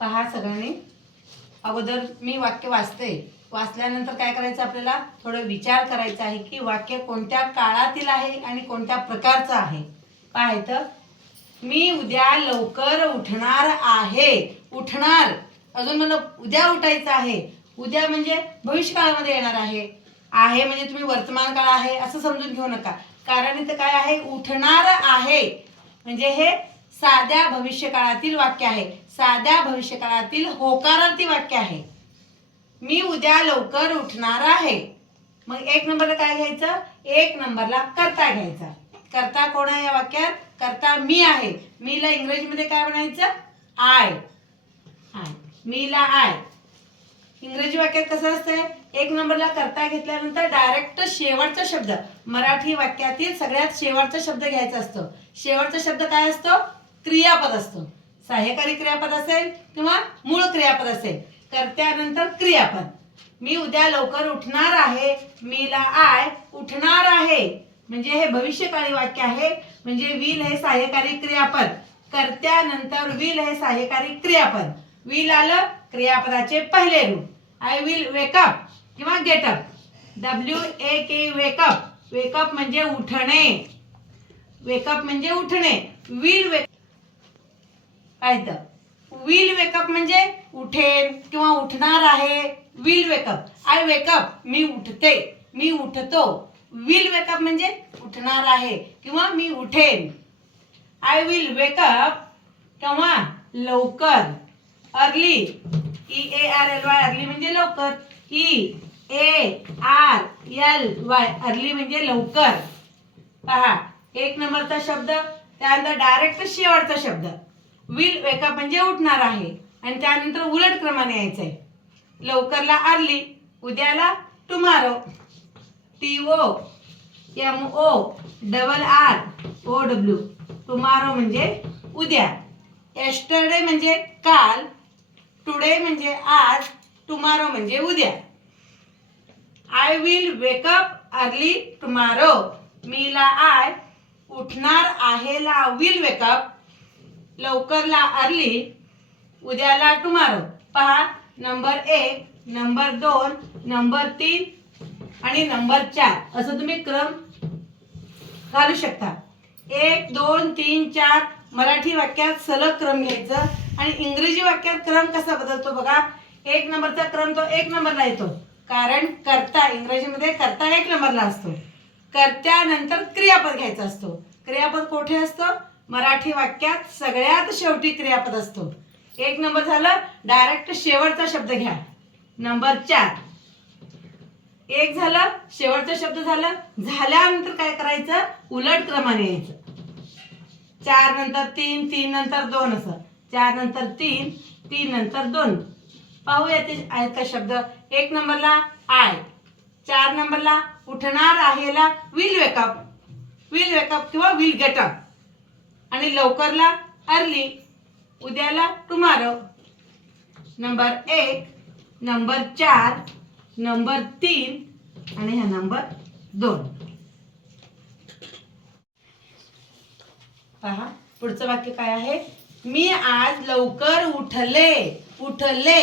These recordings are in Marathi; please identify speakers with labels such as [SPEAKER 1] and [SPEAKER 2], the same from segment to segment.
[SPEAKER 1] पहा सगळ्यांनी. अगोदर मी वाक्य वाचते. वाचल्यानंतर काय करायचं आपल्याला? थोडं विचार करायचा आहे की वाक्य कोणत्या काळातील आहे आणि कोणत्या प्रकारचं आहे. पाहायचं मी उद्या लवकर उठणार आहे. उठणार. अजून मला उद्या उठायचं आहे. उद्या म्हणजे भविष्यकाळामध्ये येणार आहे. आहे म्हणजे तुम्ही वर्तमान काळ आहे असं समजून घेऊ नका. कारण इथं काय आहे? उठणार आहे. म्हणजे हे साध्या भविष्यकाळातील वाक्य आहे. साध्या भविष्यकाळातील होकारार्थी वाक्य आहे. मी उद्या लवकर उठणार आहे. मग एक नंबरला काय घ्यायचं? एक नंबरला करता घ्यायचा. करता कोण आहे या वाक्यात? करता मी आहे. मीला इंग्रजीमध्ये काय म्हणायचं? आय. आय. मीला आय. इंग्रजी वाक्यात कसं असतंय? एक नंबरला करता घेतल्यानंतर डायरेक्ट शेवटचा शब्द. मराठी वाक्यातील सगळ्यात शेवटचा शब्द घ्यायचा असतो. शेवटचा शब्द काय असतो? क्रियापद असतो. सहाय्यकारी क्रियापद असेल किंवा मूळ क्रियापद असेल. कर्त्यानंतर क्रियापद. मी उद्या लवकर उठणार आहे. मीला आय उठणार आहे. म्हणजे हे भविष्यकाळी वाक्य आहे. म्हणजे विल हे सहाय्यकारी क्रियापद. कर्त्यानंतर विल हे सहाय्यकारी क्रियापद. विल आलं क्रियापदाचे पहिले रूप. आय विल वेकअप किंवा get up W A K wake up wake up म्हणजे उठणे. वेकअप म्हणजे उठणे. विल वेक काय विल वेकअप म्हणजे उठेन किंवा उठणार आहे. Will wake up I wake up मी उठते. मी उठतो. विल वेकअप म्हणजे उठणार आहे किंवा मी उठेन. आय विल वेकअप किंवा लवकर. Early E A R L Y early म्हणजे लवकर. E A R L Y early म्हणजे लवकर. पहा एक नंबरचा शब्द त्यानंतर डायरेक्ट शेवटचा शब्द. विल वेकअप म्हणजे उठणार आहे. आणि त्यानंतर उलट क्रमाने यायचं आहे लवकरला आरली उद्याला tomorrow T O M O double R O W tomorrow म्हणजे उद्या. एस्टरडे म्हणजे काल. टुडे म्हणजे आज. टुमारो म्हणजे उद्या. I will wake up early tomorrow मीला I उठणार आहे ला विल वेकअप लवकरला अर्ली उद्याला टुमारो पहा नंबर एक नंबर दोन नंबर तीन आणि नंबर चार. असं तुम्ही क्रम घालू शकता. एक दोन तीन चार. मराठी वाक्यात सलग क्रम घ्यायचं आणि इंग्रजी वाक्यात क्रम कसा बदलतो बघा. एक नंबरचा क्रम तो एक नंबरला येतो. कारण कर्ता इंग्रजीमध्ये कर्ता एक नंबरला असतो. कर्त्यानंतर क्रियापद घ्यायचा असतो. क्रियापद कुठे असतं? मराठी वाक्यात सगळ्यात शेवटी क्रियापद असतो. एक नंबर झालं डायरेक्ट शेवटचा शब्द घ्या. नंबर चार. एक झालं शेवटचा शब्द झालं झाल्यानंतर काय करायचं? उलट क्रमाने यायचं. चार नंतर तीन तीन नंतर दोन असं. चार नंतर तीन तीन नंतर दोन. पाहूया ते आहेत का शब्द? एक नंबरला आय. चार नंबरला उठणार आहेला will wake up will wake up किंवा विल गेटअप आणि लवकरला अर्ली उद्याला टुमारो. नंबर एक नंबर चार नंबर तीन आणि हा नंबर दोन. पहा पुढचं वाक्य काय आहे? मी आज लवकर उठले उठले.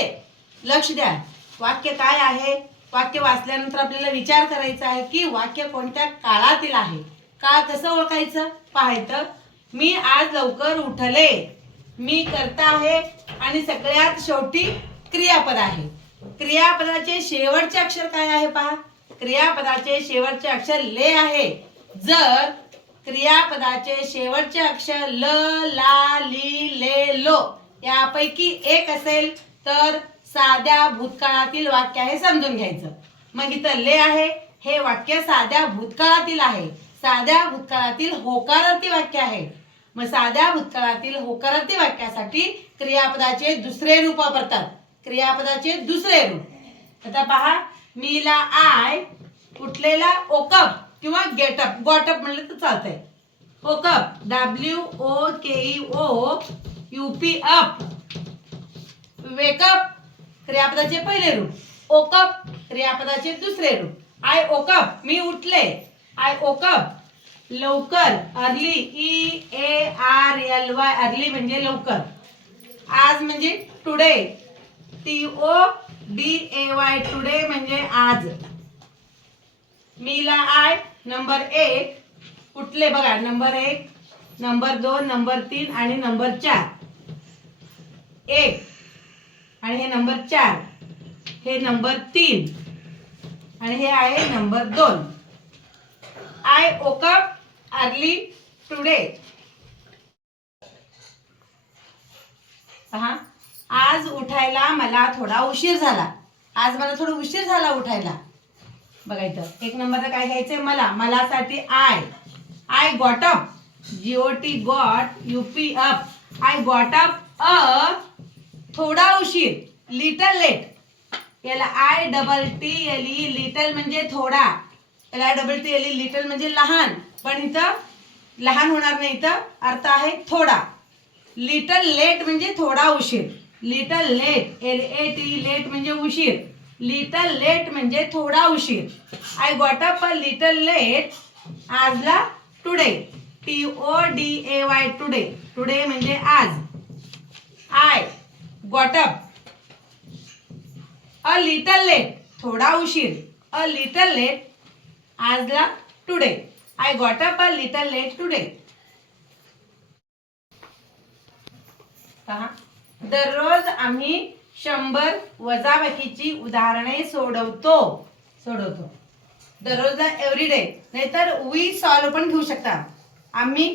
[SPEAKER 1] लक्ष द्या. वाक्य काय आहे? वाक्य वाचल्यानंतर आपल्याला विचार करायचा आहे की वाक्य कोणत्या काळातील आहे? काळ कसं ओळखायचं? पाहायचं. मी आज लवकर उठले. मी करता आहे आणि सगळ्यात शेवटी क्रियापद आहे. क्रियापदाचे शेवटचे अक्षर काय आहे पहा? क्रियापदाचे शेवटचे अक्षर ले आहे. जर क्रियापदाचे शेवटचे अक्षर ल ला ली ले लो यापैकी एक असेल तर साध्या भूतकाळातील वाक्य आहे समजून घ्यायचं. मग इथं ले आहे हे वाक्य साध्या भूतकाळातील आहे. साध्या भूतकाळातील होकारार्थी वाक्य आहे. मग साध्या भूतकाळातील होकारार्थी वाक्यासाठी क्रियापदाचे दुसरे रूप वापरतात. क्रियापदाचे दुसरे रूप. आता पहा मीला आय उठलेला ओकप किंवा गेटअप गॉटअप म्हणलं तर चालतंय. Woke up W O K O U P up. Wake up क्रियापदाचे पहिले रूप. ओकप क्रियापदाचे दुसरे रूप. आय ओकप मी उठले. आय ओकप लवकर early E A R L Y early म्हणजे लवकर. आज म्हणजे today T O D A Y today म्हणजे आज. मीला आय नंबर एक. कुठले बघा नंबर एक नंबर दोन नंबर तीन आणि नंबर चार. एक. आणि हे नंबर चार. हे नंबर तीन. आणि हे आहे नंबर दोन. आय ओकप अर्ली टुडे पहा आज उठायला मला थोडा उशीर झाला. आज मला थोडा उशीर झाला उठायला. बघा इथं एक नंबरचं काय घ्यायचंय मला? मलासाठी I I got up G O T got U P up I got up a थोडा उशीर. लिटल लेट याला I double T L E little म्हणजे थोडा. याला I double T L E little म्हणजे लहान. पण इथं लहान होणार नाही. इथं अर्थ आहे थोडा. लिटल लेट म्हणजे थोडा उशीर. Little late L A T late म्हणजे उशीर. लिटल लेट म्हणजे थोडा उशीर. I got up a little late आजला today T O D A Y today today म्हणजे आज. I got up a little late थोडा उशीर. A little late आजला today I got up a little late today. पहा. दररोज आम्ही शंभर वजाबाकीची उदाहरणे सोडवतो. सोडवतो. दररोज एव्हरी डे नाहीतर वी सॉल्व पण घेऊ शकता. आम्ही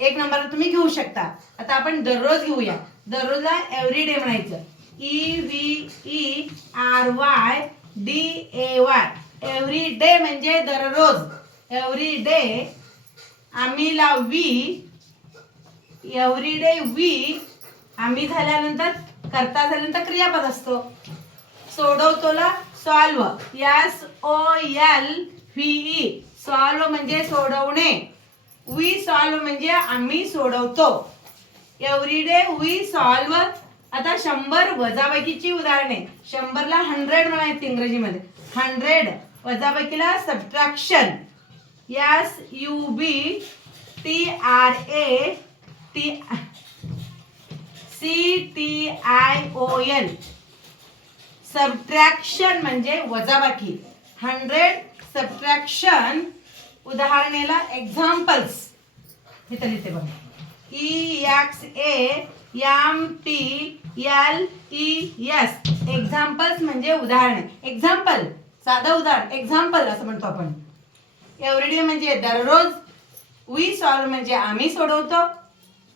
[SPEAKER 1] एक नंबर तुम्ही घेऊ शकता. आता आपण दररोज घेऊया. दररोजला एव्हरी डे म्हणायचं. E V E R Y D A Y every day म्हणजे दररोज. एव्हरी डे आम्ही ला वी एव्हरी डे वी आम्ही झाल्यानंतर करता झाल्यानंतर क्रियापद असतो. सोडवतोला solve S O L V E solve म्हणजे सोडवणे. वी सॉल्व म्हणजे आम्ही सोडवतो. एव्हरी डे वी सॉल्व आता शंभर वजाबाकीची उदाहरणे. शंभरला हंड्रेड म्हणायचं इंग्रजीमध्ये. Hundred वजाबाकीला subtraction S U B T R A C T I O N N. Subtraction म्हणजे वजाबाकी. हंड्रेड सबट्रॅक्शन उदाहरणेला एक्झाम्पल्स इथं लिहिते बघा. E X A M T L E S examples म्हणजे उदाहरणे. एक्झाम्पल साधं उदाहरण. एक्झाम्पल असं म्हणतो आपण. एव्हरीडे म्हणजे दररोज वी सॉल्व म्हणजे आम्ही सोडवतो.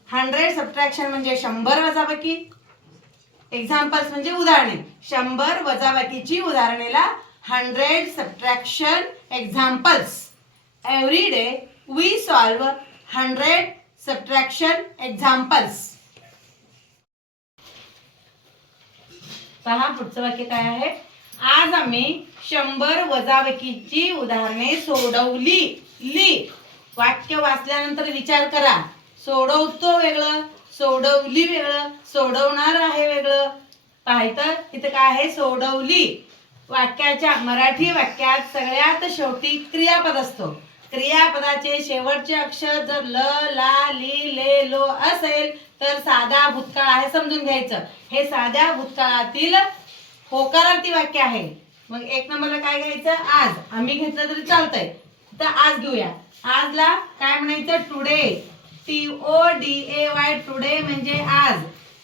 [SPEAKER 1] हंड्रेड सबट्रॅक्शन म्हणजे शंभर वजाबाकी. एक्झाम्पल्स म्हणजे उदाहरणे. शंभर वजाबाकीची उदाहरणेला hundred subtraction examples every day we solve hundred subtraction examples पहा पुढचं वाक्य काय आहे? आज आम्ही शंभर वजावकीची उदाहरणे सोडवली. ली. वाक्य वाचल्यानंतर विचार करा. सोडवतो वेगळं सोडवली वेगळं सोडवणार आहे वेगळं. पाहायचं इथं काय आहे? सोडवली. वाक्याच्या मराठी वाक्यात सगळ्यात शेवटी क्रियापद असतो. क्रियापदाचे शेवटचे अक्षर जर ल ला ली ले लो असेल तर साधा भूतकाळ आहे समजून घ्यायचं. हे साध्या भूतकाळातील होकारार्थी वाक्य आहे. मग एक नंबरला काय घ्यायचं? आज. आम्ही घेतलं तरी चालतंय. तर आज घेऊया. आजला काय म्हणायचं? Today T O D A Y today म्हणजे आज.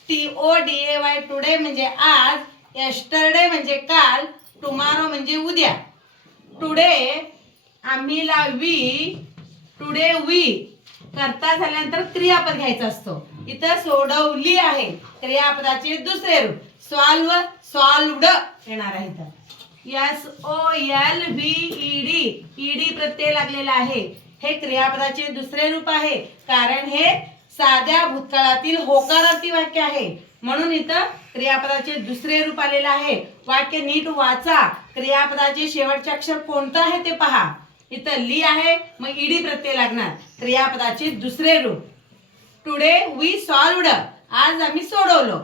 [SPEAKER 1] T O D A Y today म्हणजे आज. यस्टरडे म्हणजे काल. टुमारो म्हणजे उद्या. टुडे आम्ही ला वी टुडे वी करता झाल्यानंतर क्रियापद घ्यायचा असतो. इथं सोडवली आहे. क्रियापदाचे दुसरे रूप. सॉल्व सॉल्वड येणार आहे इथं. S O L V E D ED प्रत्यय लागलेला आहे. हे क्रियापदाचे दुसरे रूप आहे. कारण हे साध्या भूतकाळातील होकारार्थी वाक्य आहे. म्हणून इथं क्रियापदाचे दुसरे रूप आलेलं आहे. वाक्य नीट वाचा. क्रियापदाचे शेवटचे अक्षर कोणतं आहे ते पहा. इथं ली आहे मग ईडी प्रत्यय लागणार. क्रियापदाचे दुसरे रूप. टुडे वी सॉल्वड आज आम्ही सोडवलो.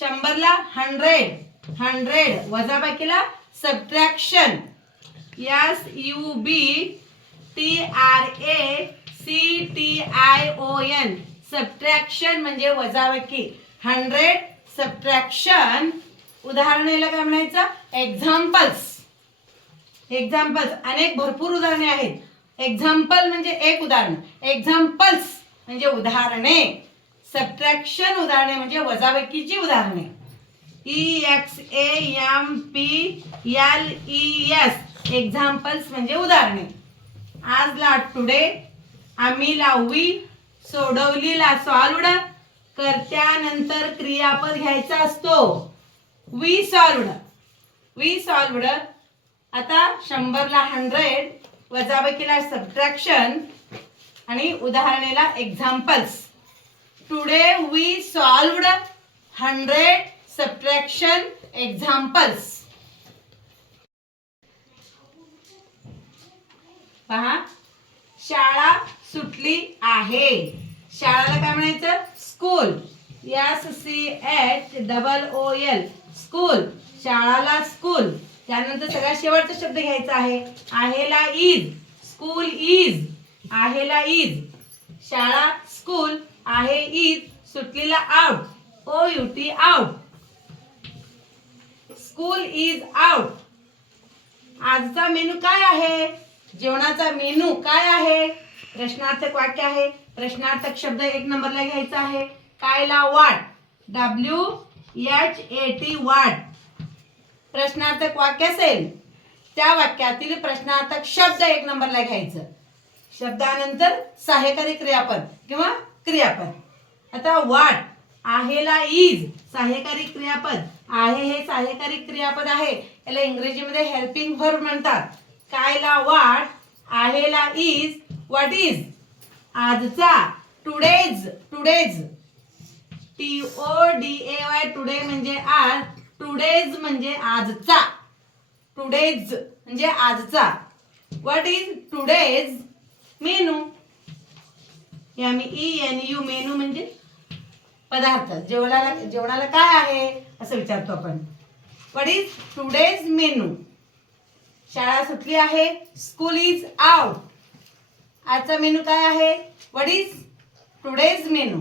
[SPEAKER 1] शंभरला hundred hundred वजाबाकीला subtraction S U B T R A C T I O N subtraction म्हणजे वजाबाकी हंड्रेड सबट्रॅक्शन उदाहरणाला काय म्हणायचं? एक्झाम्पल्स एक्झाम्पल्स अनेक भरपूर उदाहरणे आहेत. एक्झाम्पल म्हणजे एक उदाहरण. एक्झाम्पल्स म्हणजे उदाहरणे. सबट्रॅक्शन उदाहरणे म्हणजे वजाबाकीची उदाहरणे. E X A M P L E S examples म्हणजे उदाहरणे. आजला टुडे आम्ही लाववी सोडवलीला सॉल्वड करत्यानंतर क्रियापद घ्यायचा असतो. वी सॉल्वड वी सॉल्वड आता शंभरला हंड्रेड वजाबाकीला सबट्रॅक्शन आणि उदाहरणेला examples today we solved hundred subtraction examples पहा शाळा सुटली आहे. शाळाला काय म्हणायचं? School S C H double O L school शाळाला school त्यानंतर सगळ्यात शेवटचा शब्द घ्यायचा आहे. आहेला इज स्कूल इज आहेला इज शाळा स्कूल आहे इज सुटलेला out O U T out. School is out आजचा मेनू काय आहे? जेवणाचा मेनू काय आहे? प्रश्नार्थक वाक्य आहे. प्रश्नार्थक शब्द एक नंबरला घ्यायचा आहे. कायला वाट? W H A T what. प्रश्नार्थक वाक्य असेल. त्या वाक्यातील प्रश्नार्थक शब्द एक नंबरला घ्यायचं. शब्दानंतर सहाय्यकारी क्रियापद किंवा क्रियापद. आता वाट आहेला इज सहाय्यकारी क्रियापद. आहे हे सहाय्यकारी क्रियापद आहे. याला इंग्रजीमध्ये हेल्पिंग व्हर्ब म्हणतात. कायला वाट आहेला इज व्हॉट इज आजचा today's today's T O D A Y today म्हणजे आज टुडेज म्हणजे आजचा. टुडेज म्हणजे आजचा. What is today's menu. M E N U menu म्हणजे पदार्थ. जेवणाला जेवणाला काय आहे? असं विचारतो आपण. वट इज टुडेज मेनू शाळा सुटली आहे. स्कूल इज आउट आजचा मेनू काय आहे? वट इज टुडेज मेनू